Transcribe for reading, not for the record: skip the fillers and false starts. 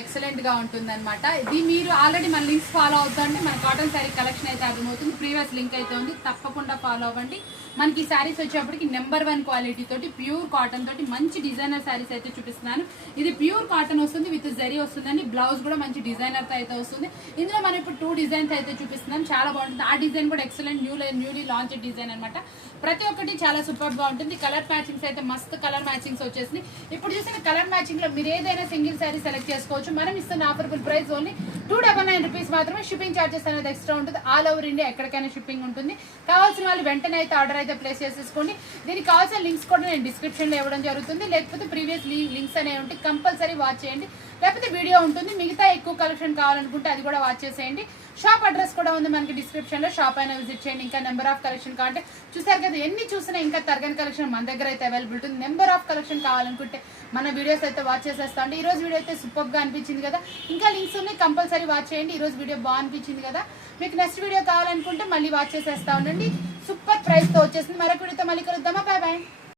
Excellent గా ఉంటుంది అనమాట. ఇది మీరు ఆల్రెడీ మన లింక్స్ ఫాలో అవుతుంటే మన కాటన్ శారీ కలెక్షన్ అయితే అర్థమవుతుంది. ప్రీవియస్ లింక్ అయితే ఉంది, తప్పకుండా ఫాలో అవ్వండి. మనకి ఈ శారీస్ వచ్చేప్పటికి నెంబర్ 1 క్వాలిటీ తోటి ప్యూర్ కాటన్ తోటి మంచి డిజైనర్ శారీస్ అయితే చూపిస్తున్నాను. ఇది ప్యూర్ కాటన్ వస్తుంది, విత్ జరీ వస్తుందండి. బ్లౌజ్ కూడా మంచి డిజైనర్ తో అయితే వస్తుంది. ఇందులో మనం ఇప్పుడు 2 డిజైన్స్ అయితే చూపిస్తున్నాం, చాలా బాగుంటుంది. ఆ డిజైన్ కూడా ఎక్సలెంట్ న్యూలీ లాంచ్ డిజైన్ అనమాట. ప్రతి ఒక్కటి చాలా సూపర్ గా ఉంటుంది. కలర్ మ్యాచింగ్స్ అయితే మస్తు కలర్ మ్యాచింగ్స్ వచ్చేసింది. ఇప్పుడు చూసిన కలర్ మ్యాచింగ్ లో మీరు ఏదైనా సింగిల్ శారీ సెలెక్ట్ చేసుకోవచ్చు. మనం ఇస్తున్న ఆఫర్బుల్ ప్రైస్ ఓన్లీ 299 రూపీస్ మాత్రమే. షిప్పింగ్ చార్జెస్ అనేది ఎక్స్ట్రా ఉంటుంది. ఆల్ ఓవర్ ఇండియా ఎక్కడికైనా షిప్పింగ్ ఉంటుంది. కావాల్సిన వాళ్ళు వెంటనే అయితే ఆర్డర్ అయితే ప్లేస్ చేసేసుకోండి. దీనికి కావాల్సిన లింక్స్ కూడా నేను డిస్క్రిప్షన్ లో ఇవ్వడం జరుగుతుంది. లేకపోతే ప్రీవియస్ లింక్స్ అనేవి ఉంటాయి, కంపల్సరీ వాచ్ చేయండి. లేకపోతే వీడియో ఉంటుంది. మిగతా ఎక్కువ కలెక్షన్ కావాలనుకుంటే అది కూడా వాచ్ చేసేయండి. షాప్ అడ్రస్ కూడా ఉంది మనకి డిస్క్రిప్షన్ లో, షాప్ అయినా విజిట్ చేయండి. ఇంకా నెంబర్ ఆఫ్ కలెక్షన్ కావాలంటే చూసారు కదా, ఎన్ని చూసినా ఇంకా తరగని కలెక్షన్ మన దగ్గర అయితే అవైలబుల్ ఉంటుంది. నెంబర్ ఆఫ్ కలెక్షన్ కావాలనుకుంటే మన వీడియోస్ అయితే వాచ్ చేసేస్తా అండి. ఈ రోజు వీడియో అయితే సూపర్ గా అనిపించింది కదా, ఇంకా లింక్స్ ఉన్నాయి, కంపల్సరీ వాచ్ చేయండి. ఈ రోజు వీడియో బాగా అనిపించింది కదా, మీకు నెక్స్ట్ వీడియో కావాలనుకుంటే మళ్ళీ వాచ్ చేసేస్తా ఉండండి. సూపర్ ప్రైస్ తో వచ్చేసింది. మరొక వీడియోతో మళ్ళీ కలుద్దామా, బాయ్ బాయ్.